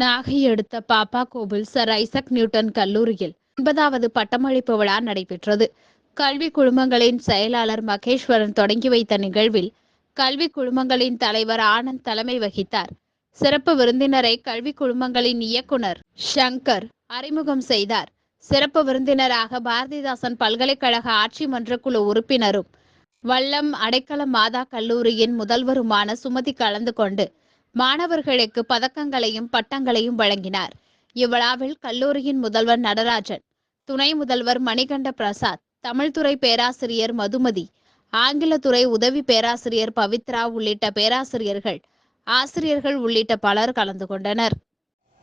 நாகை அடுத்த Pappakovil sir Isaac Newton கல்லூரியில் 9வது பட்டமளிப்பு விழா நடைபெற்றது. கல்வி குழுமங்களின் செயலாளர் மகேஸ்வரன் தொடங்கி வைத்த நிகழ்வில் கல்வி குழுமங்களின் தலைவர் ஆனந்த் தலைமை வகித்தார். சிறப்பு விருந்தினரை கல்வி குழுமங்களின் இயக்குனர் சங்கர் அறிமுகம் செய்தார். சிறப்பு விருந்தினராக பாரதிதாசன் பல்கலைக்கழக ஆட்சி மன்ற குழு உறுப்பினரும் வல்லம் அடைக்கலம் மாதா கல்லூரியின் முதல்வருமான சுமதி கலந்து கொண்டு மாணவர்களுக்கு பதக்கங்களையும் பட்டங்களையும் வழங்கினார். இவ்விழாவில் கல்லூரியின் முதல்வர் நடராஜன், துணை முதல்வர் மணிகண்ட பிரசாத், தமிழ்துறை பேராசிரியர் மதுமதி, ஆங்கிலத்துறை உதவி பேராசிரியர் பவித்ரா உள்ளிட்ட பேராசிரியர்கள், ஆசிரியர்கள் உள்ளிட்ட பலர் கலந்து கொண்டனர்.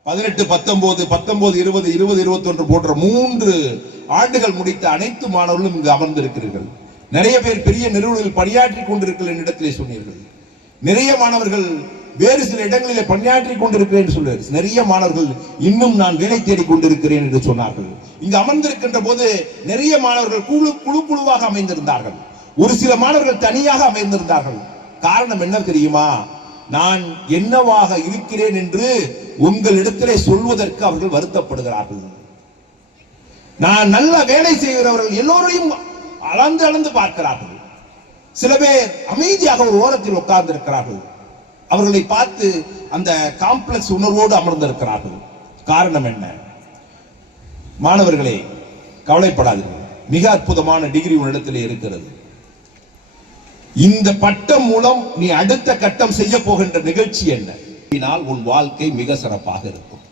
18, 19, 19, 20, 20, 21 போன்ற 3 ஆண்டுகள் முடித்த அனைத்து மாணவர்களும் இங்கு அமர்ந்திருக்கிறீர்கள். நிறைய பேர் பெரிய நிறுவனங்களில் பணியாற்றி கொண்டிருக்கிற இடத்திலே சொன்னீர்கள். நிறைய மாணவர்கள் வேறு சில இடங்களிலே பணியாற்றி கொண்டிருக்கிறேன் சொல்றாரு. நிறைய மாணவர்கள் இன்னும் நான் வேலை தேடிக் கொண்டிருக்கிறேன் என்று சொன்னார்கள். இங்கு அமர்ந்திருக்கின்ற போது நிறைய மாணவர்கள் குழுவாக அமைந்திருந்தார்கள். ஒரு சில மாணவர்கள் தனியாக அமைந்திருந்தார்கள். காரணம் என்ன தெரியுமா? நான் என்னவாக இருக்கிறேன் என்று உங்களிடத்திலே சொல்வதற்கு அவர்கள் வருத்தப்படுகிறார்கள். நான் நல்ல வேலை செய்கிறவர்கள் எல்லோரையும் அளந்து பார்க்கிறார்கள். சில பேர் அமைதியாக ஒரு ஓரத்தில் உட்கார்ந்து இருக்கிறார்கள். அவர்களை பார்த்து அந்த காம்ப்ளெக்ஸ் உணர்வோடு அமர்ந்திருக்கிறார்கள். காரணம் என்ன? மாணவர்களே, கவலைப்படாதீர்கள். மிக அற்புதமான டிகிரி உன்னிடத்திலே இருக்கிறது. இந்த பட்டம் மூலம் நீ அடுத்த கட்டம் செய்ய போகின்ற நிகழ்ச்சி என்ன? உன் வாழ்க்கை மிக சிறப்பாக இருக்கும்.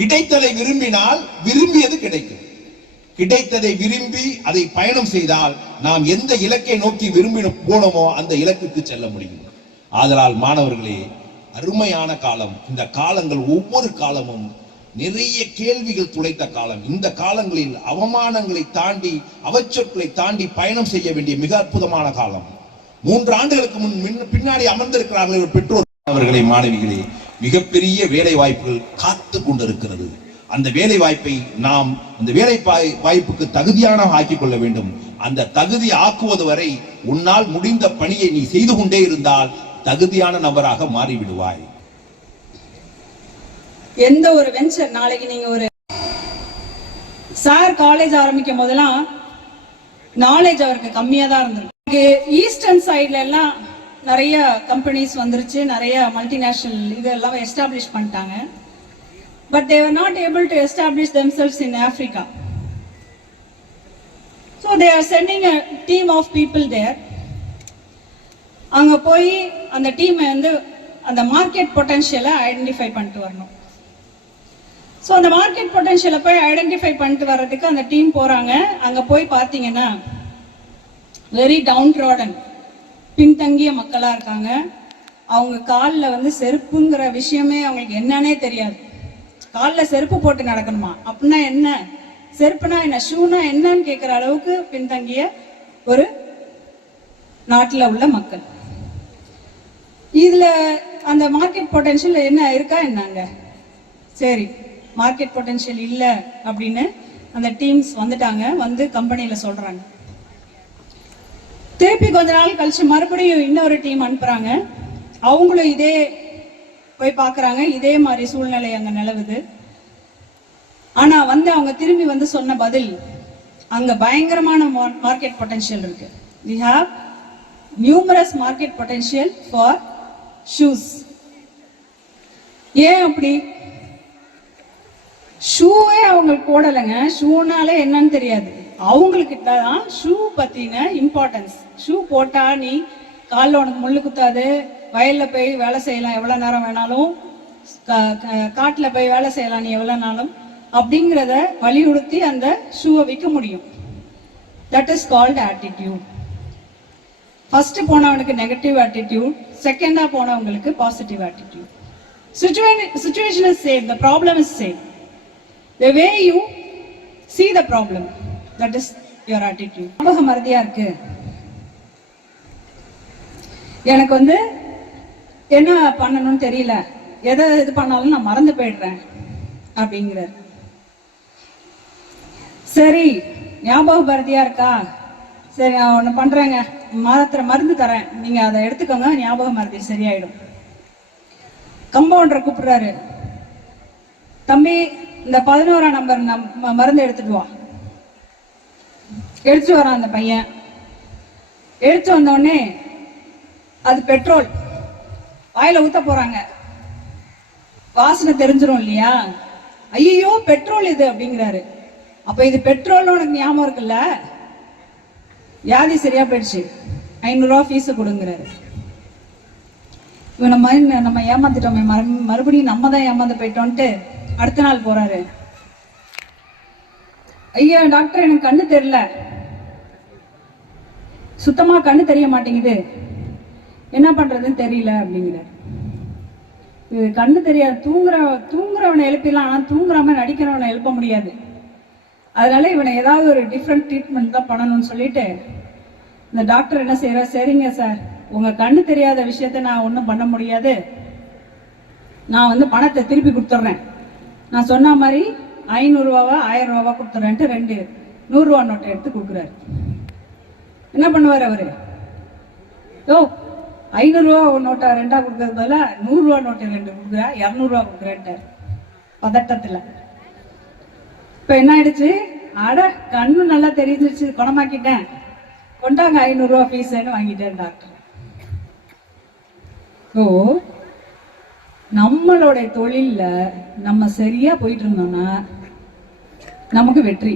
கிடைத்ததை விரும்பினால் விரும்பியது கிடைக்கும். கிடைத்ததை விரும்பி அதை பயணம் செய்தால் நாம் எந்த இலக்கை நோக்கி விரும்பி போனோமோ அந்த இலக்குக்கு செல்ல முடியும். ஆதலால் மாணவர்களே, அருமையான காலம். இந்த காலங்கள் ஒவ்வொரு காலமும் நிறைய கேள்விகள் துளைத்த காலம். இந்த காலங்களில் அவமானங்களை தாண்டி அவச்சொற்களை தாண்டி பயணம் செய்ய வேண்டிய மிக அற்புதமான காலம். 3 ஆண்டுகளுக்கு பின்னாடி அமர்ந்திருக்கிறார்கள் பெற்றோர். அவர்களை, மாணவிகளே, மிகப்பெரிய வேலை வாய்ப்புகள் காத்து கொண்டிருக்கிறது. அந்த வேலை வாய்ப்பை நாம் அந்த வேலை வாய்ப்புக்கு தகுதியான ஆக்கிக் கொள்ள வேண்டும். அந்த தகுதி ஆக்குவது வரை உன்னால் முடிந்த பணியை நீ செய்து கொண்டே இருந்தால் தகுதியான நபராக மாறிவிடுவாய். எந்த ஒரு வெஞ்சர் நாளைக்கு நீங்க ஒரு சார் காலேஜ் ஆரம்பிக்கும் போதெல்லாம் நாலேஜ் அவருக்கு கம்மியா தான் இருந்திருக்கு. ஈஸ்டர்ன் சைட்ல எல்லாம் நிறைய கம்பெனிஸ் வந்துருச்சு, நிறைய மல்டிநேஷனல் இதெல்லாம் எஸ்டாப்ளிஷ் பண்ணிட்டாங்க. But they were not able to establish themselves in Africa. So they are sending a team of people there. அங்க போய் அந்த டீம் வந்து அந்த மார்க்கெட் பொட்டன்ஷியலை ஐடென்டிஃபை பண்ணிட்டு வரணும். ஸோ அந்த மார்க்கெட் பொட்டன்ஷியலை போய் ஐடென்டிஃபை பண்ணிட்டு வர்றதுக்கு அந்த டீம் போறாங்க. அங்க போய் பார்த்தீங்கன்னா வெரி டவுன் ட்ராடன், பின்தங்கிய மக்களா இருக்காங்க. அவங்க காலில் வந்து செருப்புங்கிற விஷயமே அவங்களுக்கு என்னன்னே தெரியாது. காலில் செருப்பு போட்டு நடக்கணுமா அப்படின்னா என்ன, செருப்புனா என்ன, ஷூனா என்னன்னு கேட்குற அளவுக்கு பின்தங்கிய ஒரு நாட்டில் உள்ள மக்கள். இதுல அந்த மார்க்கெட் பொட்டன்ஷியல் என்ன இருக்கா என்னங்க? சரி, மார்க்கெட் பொட்டன்ஷியல் இல்லை அப்படின்னு அந்த டீம்ஸ் வந்துட்டாங்க. வந்து கம்பெனியில சொல்றாங்க. திருப்பி கொஞ்ச நாள் கழிச்சு மறுபடியும் இன்னொரு டீம் அனுப்புறாங்க. அவங்களும் இதே போய் பார்க்குறாங்க. இதே மாதிரி சூழ்நிலை அங்கே நிலவுது. ஆனா வந்து அவங்க திரும்பி வந்து சொன்ன பதில், அங்க பயங்கரமான மார்க்கெட் பொட்டன்ஷியல் இருக்கு. we have numerous market potential for shoes. ஏன் அப்படி? ஷூவே அவங்களுக்கு போடலைங்க. ஷூனாலே என்னன்னு தெரியாது. அவங்களுக்கு தான் ஷூ பத்தின இம்பார்ட்டன்ஸ். ஷூ போட்டா நீ காலில் உனக்கு முள்ளு குத்தாது, வயல்ல போய் வேலை செய்யலாம் எவ்வளவு நேரம் வேணாலும், காட்டுல போய் வேலை செய்யலாம் நீ எவ்வளவு நாளும், அப்படிங்கிறத வலியுறுத்தி அந்த ஷூவை விற்க முடியும். That is called attitude. First போனவனுக்கு நெகட்டிவ் ஆட்டிடியூட், செகண்டா போனவங்களுக்கு positive attitude. Situation is same, the problem is same. The way you see the problem, that is your attitude. ஞாபக மறதியா இருக்கு. எனக்கு வந்து என்ன பண்ணணும்னு தெரியல, எதை இது பண்ணாலும் நான் மறந்து போயிடுறேன் அப்படிங்கிறார். சரி, ஞாபக மறதியா இருக்கா? சரி, நான் ஒன்று பண்றேங்க, மருந்து தரேன், நீங்க அதை எடுத்துக்கோங்க, ஞாபக மறதி சரியாயிடும். கம்பவுண்டரை கூப்பிடுறாரு. தம்பி இந்த 11ஆம் நம்பர் மருந்து எடுத்துட்டு வா. எடுத்துட்டு வரான் அந்த பையன். எடுத்து வந்த உடனே அது பெட்ரோல் வாயில ஊத்த போறாங்க. வாசனை தெரிஞ்சிரும் இல்லையா? ஐயோ பெட்ரோல் இது அப்படிங்கிறாரு. அப்ப இது பெட்ரோல் உனக்கு ஞாபகம் இருக்குல்ல, வியாதி சரியா போயிடுச்சு, 500 ரூபா ஃபீஸ் கொடுங்கிறாரு. இவனை நம்ம ஏமாத்திட்டோமே, மறுபடியும் நம்ம தான் ஏமாந்து போயிட்டோன்ட்டு அடுத்த நாள் போறாரு. ஐயா டாக்டர் எனக்கு கண்ணு தெரியல, சுத்தமா கண்ணு தெரிய மாட்டேங்குது, என்ன பண்றதுன்னு தெரியல அப்படிங்கிறார். கண்ணு தெரியாது, தூங்குறவனை எழுப்பிடலாம், ஆனா தூங்குறாம நடிக்கிறவனை எழுப்ப முடியாது. அதனால இவனை ஏதாவது ஒரு டிஃப்ரெண்ட் ட்ரீட்மெண்ட் தான் பண்ணணும்னு சொல்லிட்டு இந்த டாக்டர் என்ன செய்யறார், சரிங்க சார் உங்க கண்ணு தெரியாத விஷயத்த நான் ஒன்றும் பண்ண முடியாது, நான் பணத்தை திருப்பி கொடுத்துட்றேன், நான் சொன்ன மாதிரி 500 ரூபாவா 1000 ரூபாவா கொடுத்துட்றேன்ட்டு 2 100 ரூபா நோட்டை எடுத்து கொடுக்குறாரு. என்ன பண்ணுவார் அவரு? 500 ரூபா நோட்டை 2ஆ கொடுக்கறது பதிலா 100 ரூபா நோட்டை 2 கொடுக்குறா, 200 ரூபா கொடுக்குறேன்ட்டார் பதட்டத்துல. இப்ப என்ன ஆயிடுச்சு, அட கண்ணு நல்லா தெரிஞ்சிருச்சு, குணமாக்கிட்டேன், கொண்டாங்க 500 ரூபா ஃபீஸ்ன்னு வாங்கிட்டேன் டாக்டர். நம்மளோட தொழில்ல நம்ம சரியா போயிட்டு இருந்தோம்னா நமக்கு வெற்றி.